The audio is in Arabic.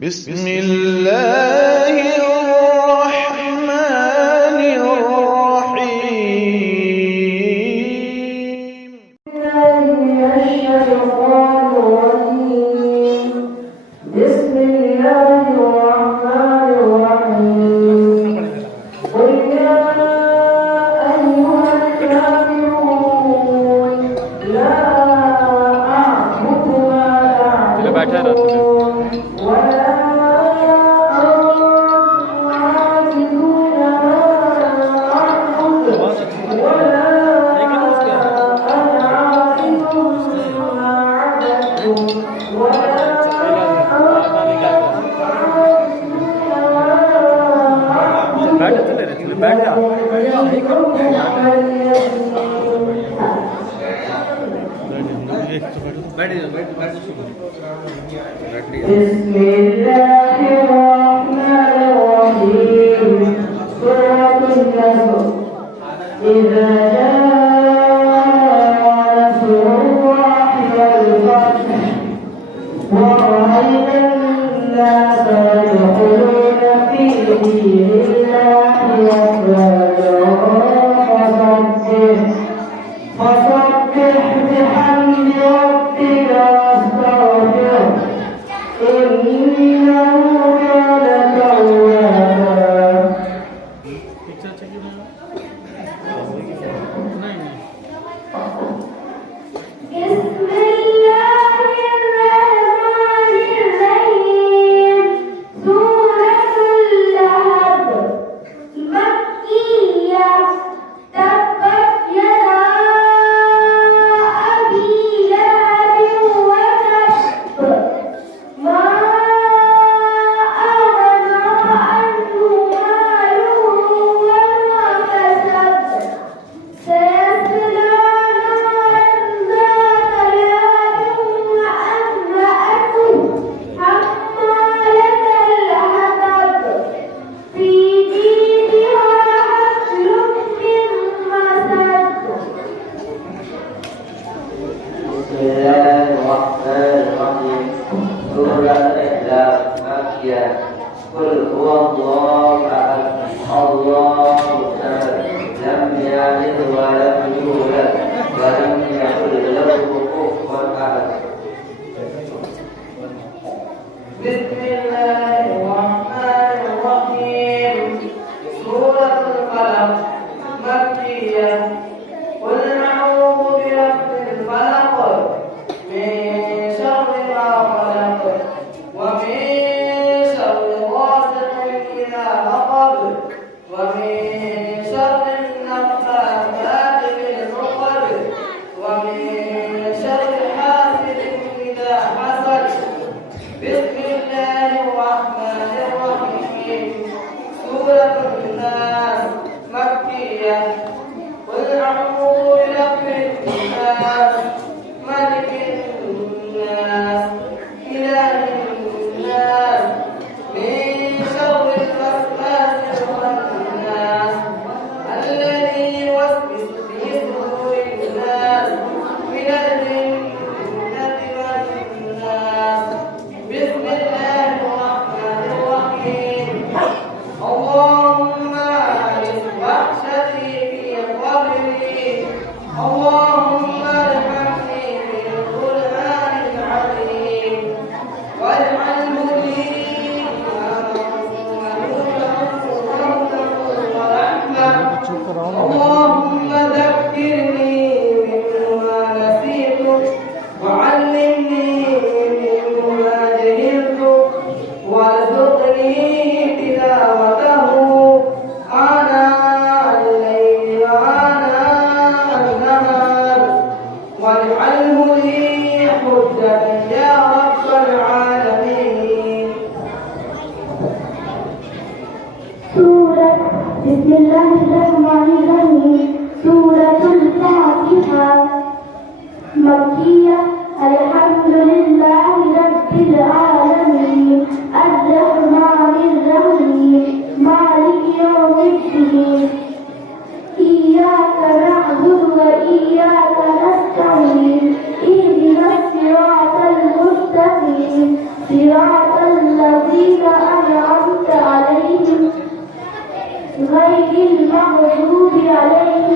بسم الله الرحمن الرحيم. بسم الله الرحمن الرحيم. قل يا أيها الكافرون لا أعبد ما تعبدون ولا أنتم عابدون ما أعبد ولا أنا عابد ما عبدتم ولا بسم الله الرحمن الرحيم. سورة النصر. إذا جاء نصر الله والفتح ورأيت الناس يدخلون في دين الله أفواجا فسبح بحمد ربك واستغفره إنه كان توابا. بسم الله الرحمن الرحيم. سورة اللهب مكية. تبت يدا أبي لهب وتب ما أغنى عنه ماله وما كسب سيصلى نارا ذات لهب وامرأته حمالة الحطب في جيدها حبل من مسد. بسم الله الرحمن الرحيم. سورة الإخلاص مكية. قل هو الله أحد الله الصمد لم يلد ولم يولد ولم يكن له كفوا أحد. بسم الله الرحمن الرحيم. سورة القلم مكية. قل أعوذ برب الفلق من شر ما خلق ومن شر غاسق إذا وقب ومن شر النفاثات في العقد ومن شر حاسد إذا حسد. بسم الله الرحمن عليه